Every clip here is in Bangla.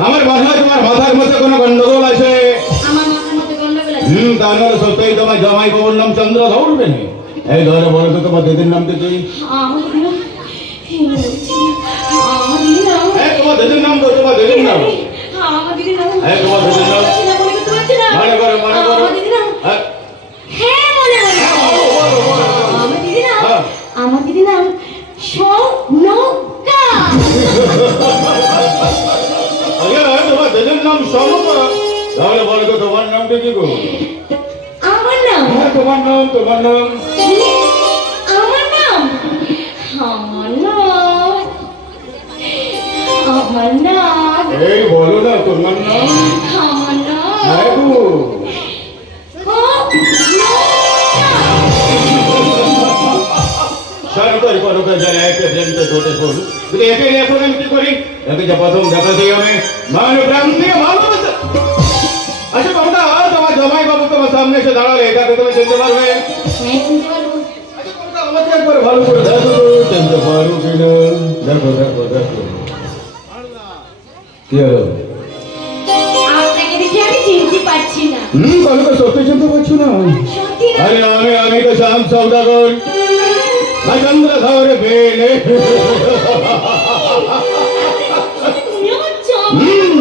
আমার মাথায় তোমার মাথার মধ্যে কোনো গন্ডগোল আছে? হুম তাহলে সত্যি তোমার জামাই বাবুর নাম চন্দ্র ধরবে এই ধরে বলো তো তোমার দিদির নাম তো কি তোমার দিদির নাম তো তোমার দিদির নাম? হ্যাঁ তোমার দিদির নাম? মনে করো মনে আমার দিদি নাম হ্যাঁ। নাম সমকা তাহলে বলো তো তোমার নামটা কি গো? আমার নাম? হ্যাঁ তোমার নাম তোমার নাম? আমার নাম? আমার নাম। আমার নাম। এই বলো না তোমার নাম? আমার নাম। হ্যাঁ গো। সরকার করবে যারা একে জেনতে ধরে করু কিন্তু একে এখন আমি কি করি? একে যে প্রথম দেখা দিই আমি মানে প্রাণ দিয়ে ভালোবাসা আচ্ছা বাবুদা তোমার জামাই বাবু তোমার সামনে এসে দাঁড়ালে এটাকে তুমি চিনতে পারবে। হ্যাঁ আচ্ছা বাবুদা আমাকে একবার ভালো করে দেখো চিনতে পারো কিনা দেখো দেখো দেখো। কি হলো? আমি চিনতে পারছি না। হুম তাহলে তো সত্যি চিনতে পারছ না? আরে আমি আমি তো শ্যাম সৌদাগর তুমি হচ্ছ হুম,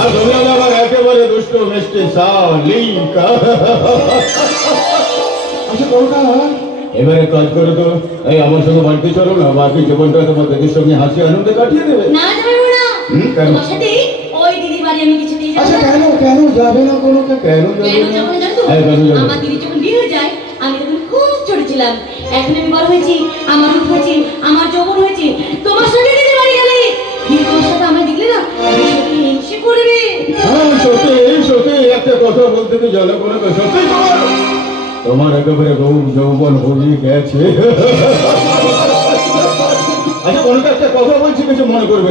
আর তুমি আমার একেবারে দুষ্ট মিষ্টি শালিকা। আচ্ছা কোনটা? এবারে কাজ করে তো এই আমার সঙ্গে বাড়িতে চলো না বাকি জীবনটা তোমার দিদির সঙ্গে হাসি আনন্দে কাটিয়ে দেবে। না যাব না কেন? তোমার ওই দিদির বাড়ি আমি যাব আচ্ছা না। কেন কেন যাবে না কোনো কেন যাবে কেন না? যাব না কেন যাবে আমার দিদি যখন বিয়ে হয়ে যায় আমি তখন খুব ছোট ছিলাম এখন আমি বড় হয়েছি আমার রূপ হয়েছে আমার যৌবন হয়েছি। তোমার সঙ্গে দিদি বাড়ি গেলে? তোমার সাথে আমার দেখলে না? হিংসে করবে। হ্যাঁ সত্যি সত্যি একটা কথা বলতে কোনো সত্যি তোমার একেবারে যৌবন হয়ে গেছে। আচ্ছা কোনো একটা কথা বলছি কিছু মনে করবে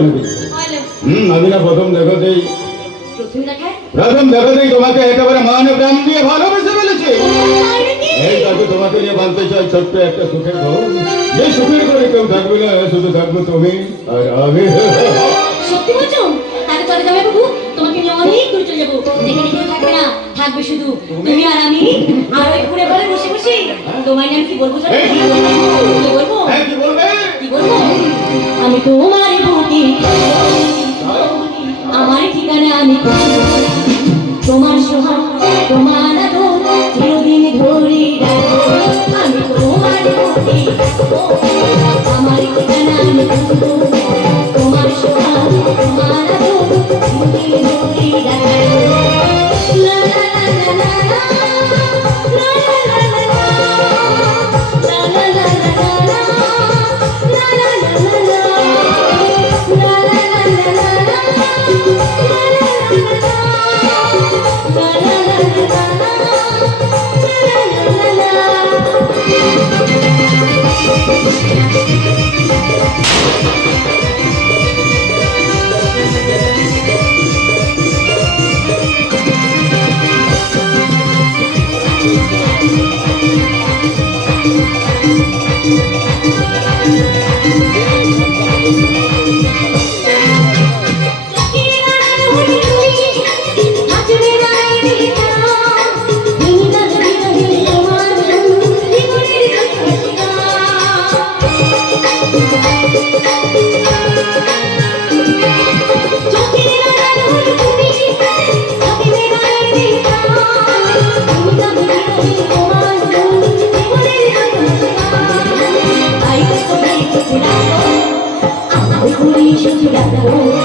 বলো, হুম আমি না প্রথম দেখাতেই প্রথম দেখাতেই তোমাকে একেবারে মানে প্রাণ দিয়ে ভালোবেসে ফেলেছে? এই কাজে তোমাকে নিয়ে বানতে চাই ছোট্ট একটা সুখের ঘর। যে সুখের ঘরে কেউ থাকবে না শুধু থাকবে তুমি আর আমি। সত্যি বলছো? তাহলে চলে যাবে বাবু তোমাকে নিয়ে অনেক দূর চলে যাব। যেখানে কেউ থাকবে না থাকবে শুধু তুমি আর আমি। আর ওই ঘুরে ঘুরে বসে বসে তোমায় আমি কি বলব জানো? কি বলব? কি বলব? আমি তোমার বুকে আমার ঠিকানা আমি তোমার সোহাগ তোমার la la la la Oh,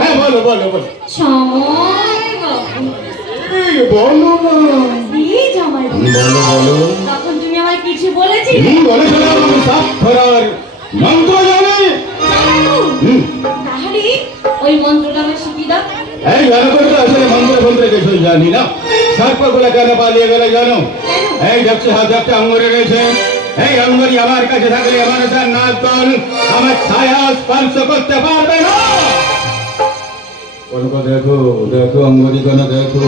হ্যাঁ বলো বলো বলো। জামাই বলো না। এই জামাই বাবু বলো বলো। তখন তুমি আমায় কিছু বলেছিলে? হুম বলেছিলাম আমি সাপ মন্ত্র জানি। জামাই বাবু, হুম। তাহলে ওই মন্ত্রটা আমায় শিখিয়ে দাও। এই জানো করে তো আসলে মন্ত্র মন্ত্রে কিছু জানি না। সর্পগুলো কেন পালিয়ে গেলে জানো? এই দেখছি হাতে একটা আঙ্গুরে রয়েছে। এই আঙ্গুরি আমার কাছে থাকলে আমার সার নাচগণ আমার ছায়া স্পর্শ করতে পারবে না। কনকা দেখো দেখো আঙ্গুরি কেন দেখো?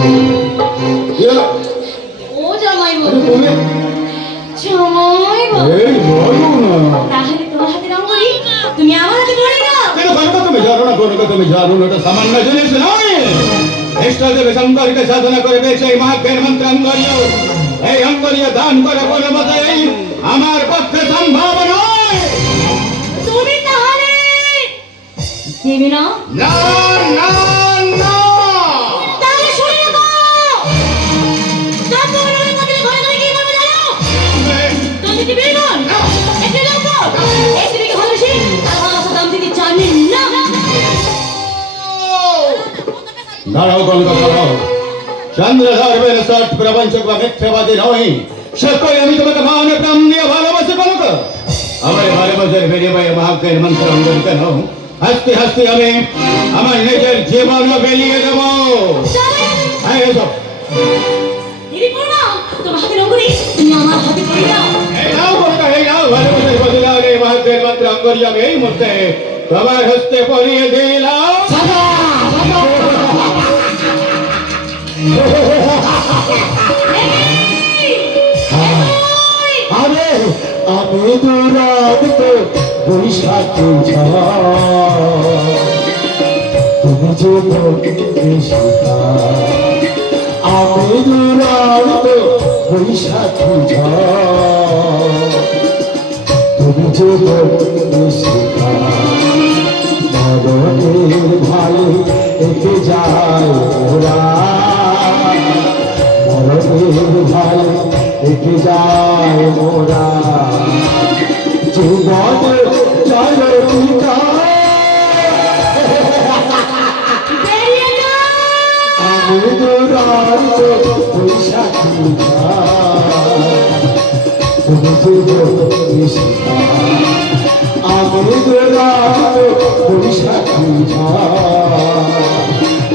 ও জামাই আরে বাবু তুমি জামাই বাবু এই বলো না। তাহলে তোমার হাতে রঙ্গরি তুমি আমার হাতে ধরে দাও। কেন কনকা তুমি জানো না কনকা তুমি জানো না এটা সামান্য জিনিস নয়। ইষ্ট দেবে শঙ্করকে সাধনা করে পেয়েছে এই মহাজ্ঞের মন্ত্র অঙ্গরীয় এই অঙ্গরীয় দান করে কোনো মতেই আমার পক্ষে সম্ভব দেবে না না না না তাহলে শুনে রাখো তারপর আমি কোথায় ঘরে ঘরে গিয়ে করবে জানো তুমি যদি বের কর একটু লোক এই ছেলেকে ভালোবাসি তার ভালোবাসা দাম দিতে জানেন না! দাঁড়াও কনকা দাঁড়াও চন্দ্রধর বেন সট বা মিথ্যাবাদী নয় সত্যই আমি তোমাকে মান প্রাণ দিয়ে ভালোবাসি কনকা আমার ভালোবাসার বিনিময়ে মহাজ্ঞের মন্ত্র অঙ্গন কেন? হাসতে হাসতে আমি আমার নিজের জীবনও বেরিয়ে দেব হ্যাঁ এই মুহূর্তে তোমার হস্তে পরিয়ে দিলাম। হ্যাঁ। আমি দুরাত তো বৈশাখে তুমি যে আমি দুরাত তো বৈশাখে তুমি যে মরণের ভাই একে যায় মরণের ভাই রেখে যায় মোরা। জীবন চলো আমি দুরান্ত বৈশাখী আমি দুরান্ত বৈশাখী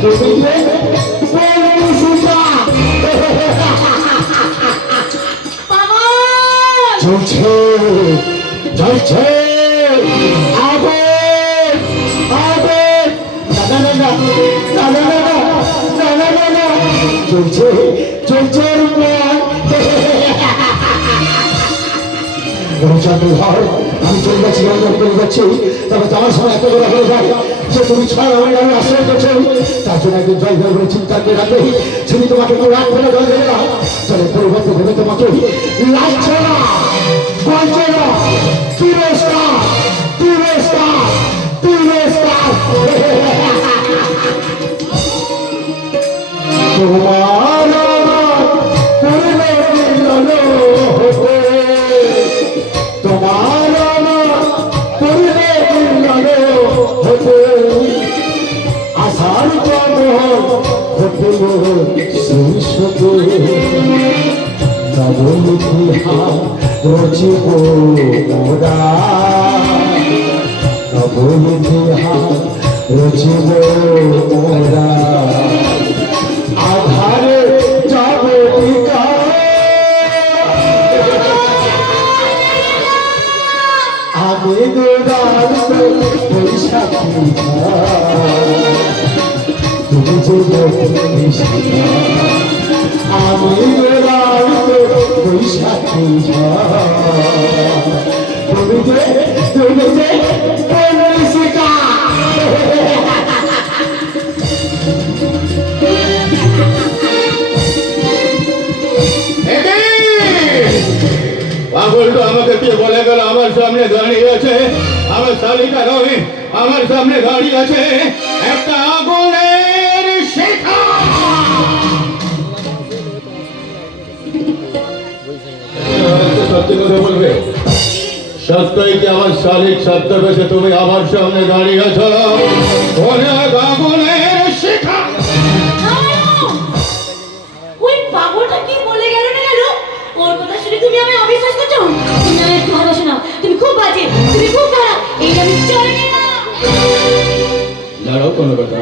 তুমি চলছে জ্বলছে আবে আবে দাদা দাদা দাদা দাদা দাদা চলছে চলছে রমজানের ঘর আমি চলে যাচ্ছি রমজান চলে যাচ্ছি। তবে যাওয়ার সময় এত বড় হয়ে যায় যে তুমি ছয় আমি আমি আশ্রয় করছ তার জন্য একদিন জয় জয় বলে চিন্তা করে রাখবে তিনি তোমাকে কোনো রাত বলে জয় দেবে না চলে পরিবর্তন হবে তোমাকে লাগছে না বলছে না তিরস্কার তিরস্কার তিরস্কার। তোমার সুশত নবল ফুহা রচিব মোরা নবল ফুহা রচিব মোরা আধারে যাব আমি দুরান্ত পয়সা তুমি আমাকে কি বলে গেল, আমার সামনে দাঁড়িয়ে আছে, আমার শালিকা নয় আমার সামনে দাঁড়িয়ে আছে, একটা সত্যই কি আমার শালিক সত্য বেশে তুমি আমার সামনে দাঁড়িয়ে আছো? অনেক আগুনের শিখা। ওই পাগলটা কি বলে গেল না গেল? ওর কথা শুনে তুমি অবিশ্বাস করছ? না। তুমি খুব বাজে তুমি খুব খারাপ। এই আমি চলে দাঁড়াও কোনো কথা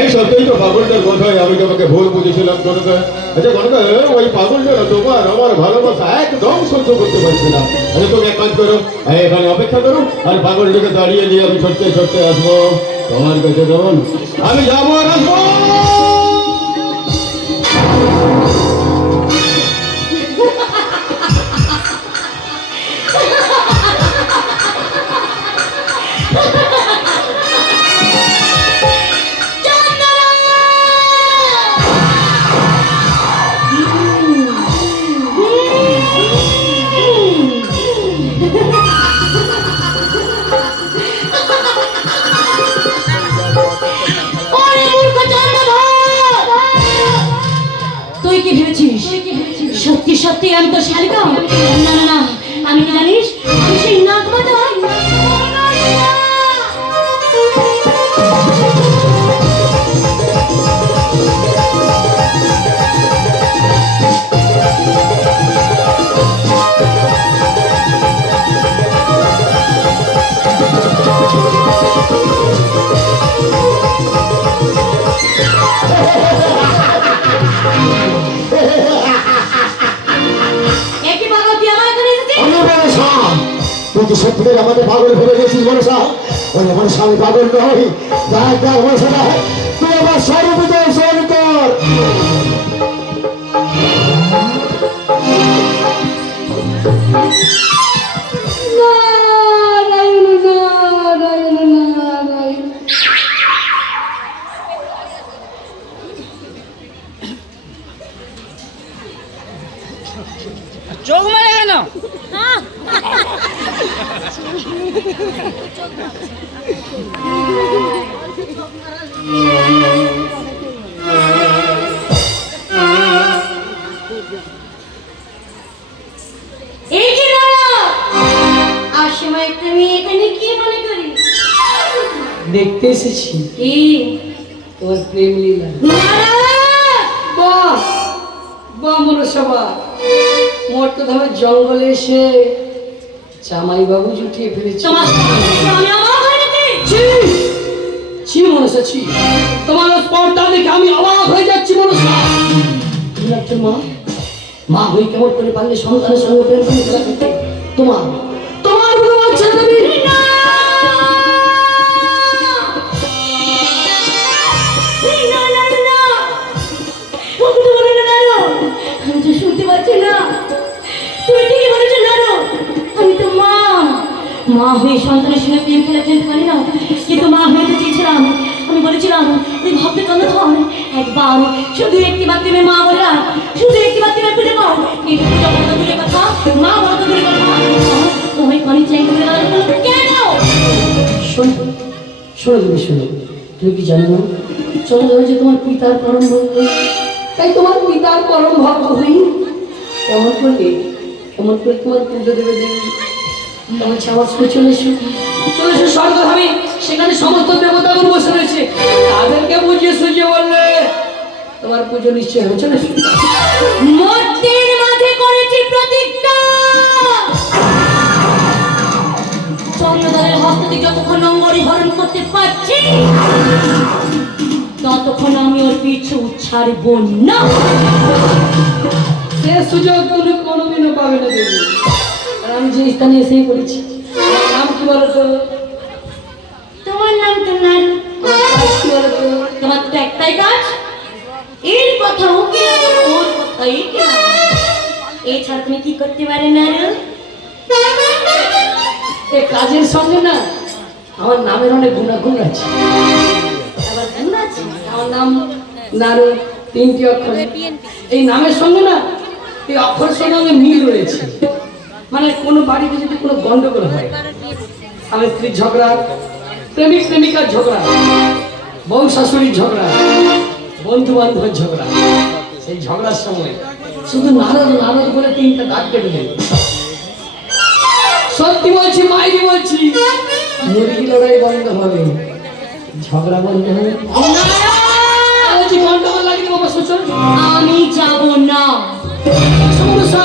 এই সত্যই তো পাগলটার কথাই আমি তোমাকে ভুল বুঝেছিলাম কনকা আচ্ছা কনকা ওই পাগলটা তোমার? আমার ভালোবাসা একদম সহ্য করতে পারছি না। আচ্ছা তুমি এক কাজ করো। এখানে অপেক্ষা করো। আর পাগলটাকে দাঁড়িয়ে নিয়ে আমি সত্যি সত্যি আসব। তোমার কাছে যেমন আমি যাব আর আসব। সত্যি আমি তো শালিকা না না না আমি কি জানিস কি সত্যিকার আমাদের পাগল ভেবে গেছিস মনসা? ওই মনসা আমি পাগল নই। তুই আমার জঙ্গলে এসে জামাই বাবু জুটিয়ে ফেলেছে। ছি! মনসা ছি। তোমার স্পর্ধা দেখে আমি অবাক হয়ে যাচ্ছি মনসা। মা। মা হয়ে কেমন করে পারলে সন্তানের সঙ্গে প্রেম করতে? তোমার তোমার মা হয়ে সন্তানের সঙ্গে প্রেম খেলা খেলতে পারি না? কিন্তু মা হয়ে চেয়েছিলাম। আমি বলেছিলাম তুই ভাবতে কেন ধর একবার শুধু একটি বার তুমি মা বলে রাখ। শুধু একটি বার তুমি পুজো কর কিন্তু পুজো কত দূরের কথা, মা বলতে দূরের কথা তোমায় কনি চেঙ্গ করে দাঁড়ানো কেন? শোনো শোনো তুমি শোনো। তুমি কি জানো? না চন্দ্র যে তোমার পিতার পরম ভক্ত তাই তোমার পিতার পরম ভক্ত হই? কেমন করে? কেমন করে তোমার পুজো দেবে দেবী সঙ্গে চলে এসো চলে এসো স্বর্গধামে সেখানে সমস্ত দেবতাগুলো বসে রয়েছে। তাদেরকে বুঝিয়ে সুঝিয়ে বললে তোমার পুজো নিশ্চয় হবে চলে এসো মূর্তির মাঝে করেছি প্রতিজ্ঞা। চন্দ্রদলের হস্ত থেকে যতক্ষণ অঙ্গরি হরণ করতে পারছি ততক্ষণ আমি ওর পিছু ছাড়ব না। সে সুযোগ তুমি কোনোদিনও পাবে না দেবী। আর আমি যে স্থানে এসেই করেছি নাম কি বলো তো তোমার নাম তো নারু কি বলো তো তোমার তো একটাই কাজ? এর কথা ওকে ওর কথা একে। এছাড়া তুমি কি করতে পারে নারু এই কাজের সঙ্গে না আমার নামের অনেক গুণাগুণ আছে। আবার গুণ আছে? আমার নাম নারু তিনটি অক্ষর। এই নামের সঙ্গে না এই অক্ষরের সঙ্গে মিল রয়েছে। মানে কোনো বাড়িতে যদি কোনো গন্ডগোল হয় স্বামী স্ত্রীর ঝগড়া প্রেমিক প্রেমিকার ঝগড়া বউ শাশুড়ির ঝগড়া বন্ধু বান্ধবের ঝগড়া সেই ঝগড়ার সময় শুধু নারদ নারদ বলে তিনটা দাগ কেটে দেবে সত্যি বলছি মাইরি বলছি মুরগি লড়াই বন্ধ হবে ঝগড়া বন্ধ হবে। আমি যাব না। মনসা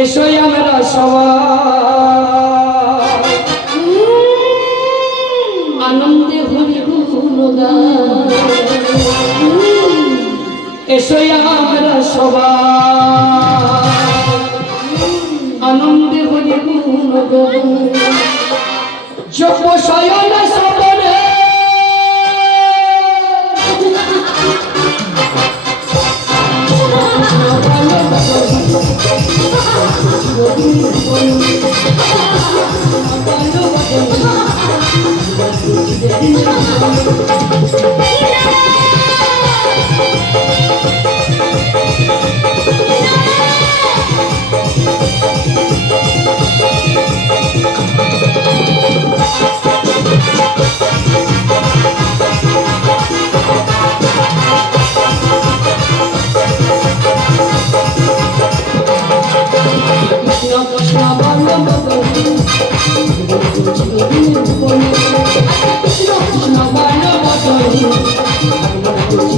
এসোই আমরা সবাই। আনন্দে হরি গুণগান এসোই আমরা সবাই। আনন্দে হরি গুণগান জপ শয়ন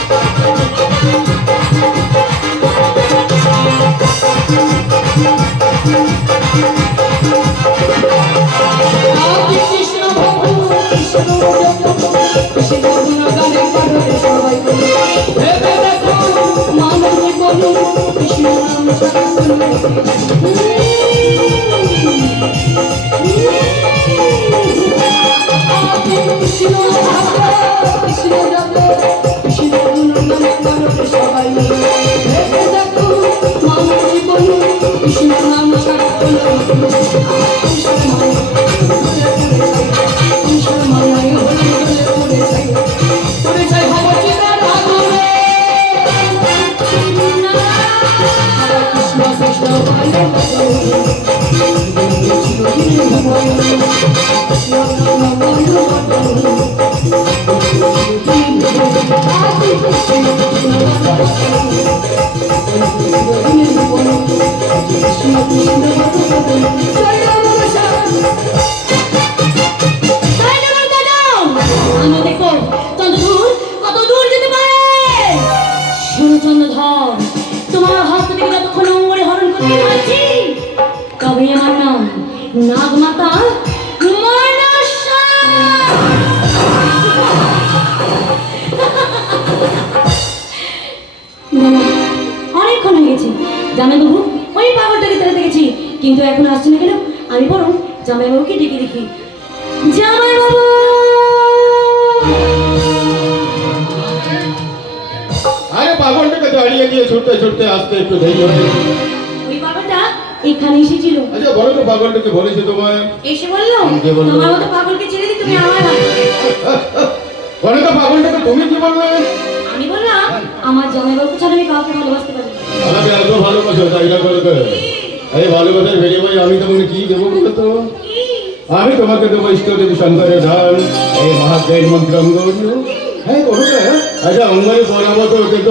আমরা সবাই এখানে এসেছিল। আচ্ছা বলো তো পাগলটাকে বলেছে তোমায়। এসে বলল? তোমার মতো পাগলকে ছেড়ে দিই তুমি আমার বলো তো পাগলটাকে তুমি কি বলবে? আমি বললাম আমার জামাই বাবু ছাড়া আমি কাউকে ভালোবাসতে পারি না। আমাকে এত ভালোবাসো তাই না করে এই ভালোবাসার বেরিয়ে ভাই আমি তোমাকে কি দেবো বলো তো? আমি তোমাকে দেবো ইষ্ট দেবী শঙ্করের ধান এই মহাজ্ঞান মন্ত্র অঙ্গ হ্যাঁ করো না আচ্ছা অঙ্গনে পড়াবো তো কিন্তু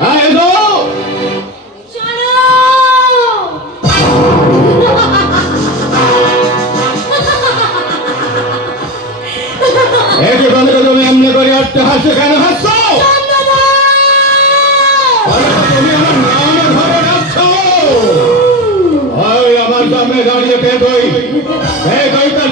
হ্যাঁ, হাসছো কেন? হাসছো? তুমি আমার নামে ধরে রাখছো আমার সামনে দাঁড়িয়ে কে তুই কে তুই তার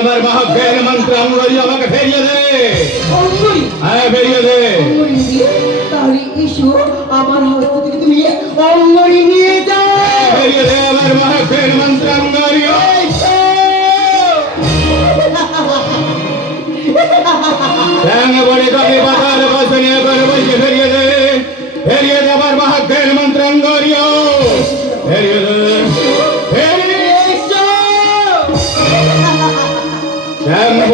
আমার মহাজ্ঞান মন্ত্র অঙ্গরি আমাকে ফেরিয়ে দে। হ্যাঁ ফেরিয়ে দে। তাহলে এসো আমার হস্ত থেকে তুমি অঙ্গুরি নিয়ে যাও। ফেরিয়ে দে আমার মহাজ্ঞান মন্ত্র অঙ্গরি ব্যাঙ বড়ে কবি বাজার বসে করে বসে ফেরিয়ে দে। ফেরিয়ে দে আমার মহাজ্ঞান মন্ত্র অঙ্গরি ফেরিয়ে দে।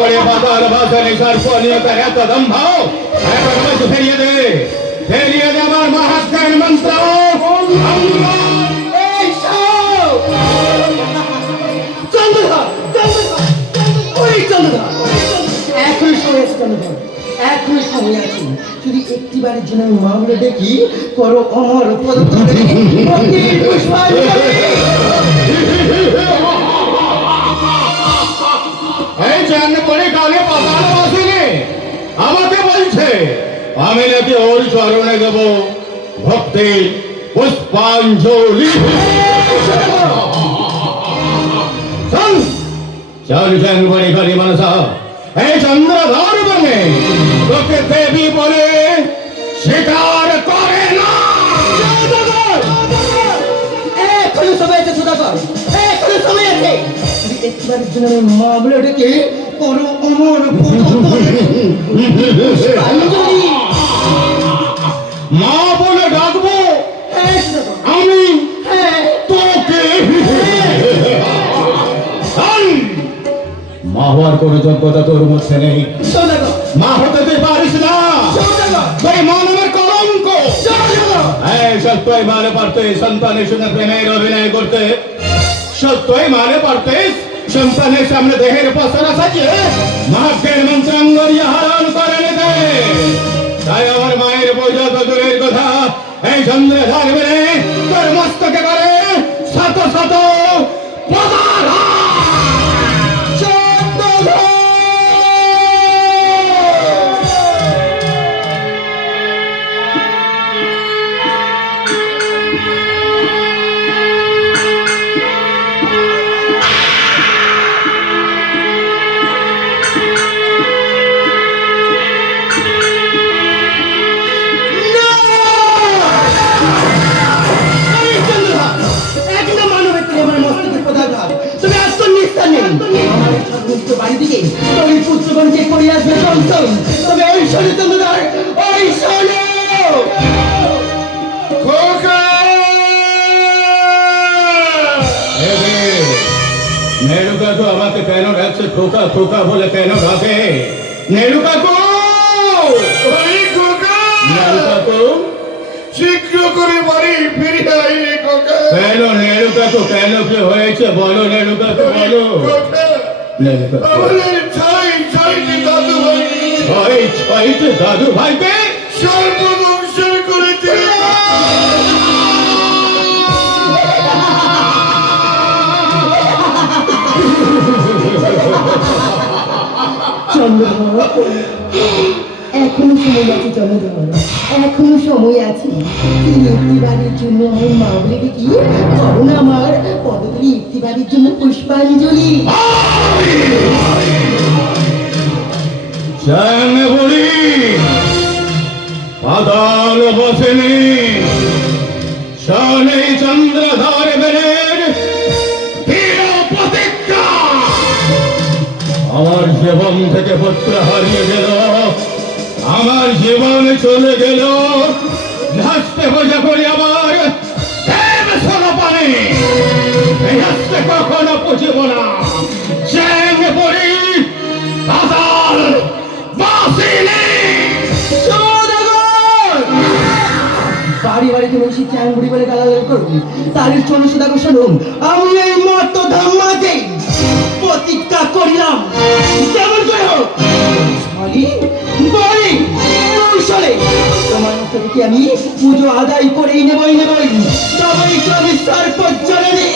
করে বাজার, বাজারে সর্বনীয়তা এত দম্ভ এখন আমাকে ফেরিয়ে দে। ফেরিয়ে দে আমার মহাস্কার মন্ত্র। একই সময় একই সময় আছি। যদি একটি বারের জন্য আমি মামলা দেখি, করো অমর পদ পুষ্পাঞ্জলি। এই জান পরে কালে পাতাল বাসিনি আমাকে বলছে, আমি নাকি ওর চরণে দেব। ভক্তি পুষ্পাঞ্জলি। চল চল জান পরে কালী মানসা এই চন্দ্রধর বনে তোকে দেবী বলে স্বীকার করে না। এখনও সময় জন্য আমি মামলা ডেকে করো অমর মা বলে ডাকবো হ্যাঁ আমি হ্যাঁ। তোকে। মা হওয়ার কোনো যোগ্যতা তোর মধ্যে নেই। মা হতে তুই পারিস না। সুধাকর তুই মানবের কলঙ্ক। সত্যই মানে পারতে সন্তানের সঙ্গে প্রেমের অভিনয় করতে। সত্যই মানে পারতে। সন্তানের সামনে দেহের পসরা সাজিয়ে মাকে মন্ত্রাঙ্গরিয়া হারণ করে নিতে। তাই আমার মায়ের বোঝা তো দূরের কথা। এই চন্দ্রে থাকবে কেন রেণুকা হয়েছে? বলো রেণুকা ছয় দাদু ভাই। ছয় দাদু ভাইকে? সর্বদংশন করেছে চন্দ্র এখনও সময় আছে জনধর এখনও সময় আছে। ইফতিবারের জন্য আমার মা বলে কি করো না আমার পদগুলি ইফতিবারের জন্য পুষ্পাঞ্জলি। বলি, পাতাল বসেনি। শনে চন্দ্রধার প্রতিজ্ঞা। আমার জীবন থেকে পুত্র হারিয়ে গেল। আমার জীবন চলে গেল। লাস্টে বোঝা করি আমার এই হাসতে কখনো পুষিব না। বাড়ি বাড়িতে বসে চ্যাং শুনুন। আমি এই মর্ত ধাম্মাতে প্রতিজ্ঞা করিলাম। কেমন করে হোক। তোমার আমি পুজো আদায় করেই নেবই নেবই। তবেই তো আমি সর্বজননী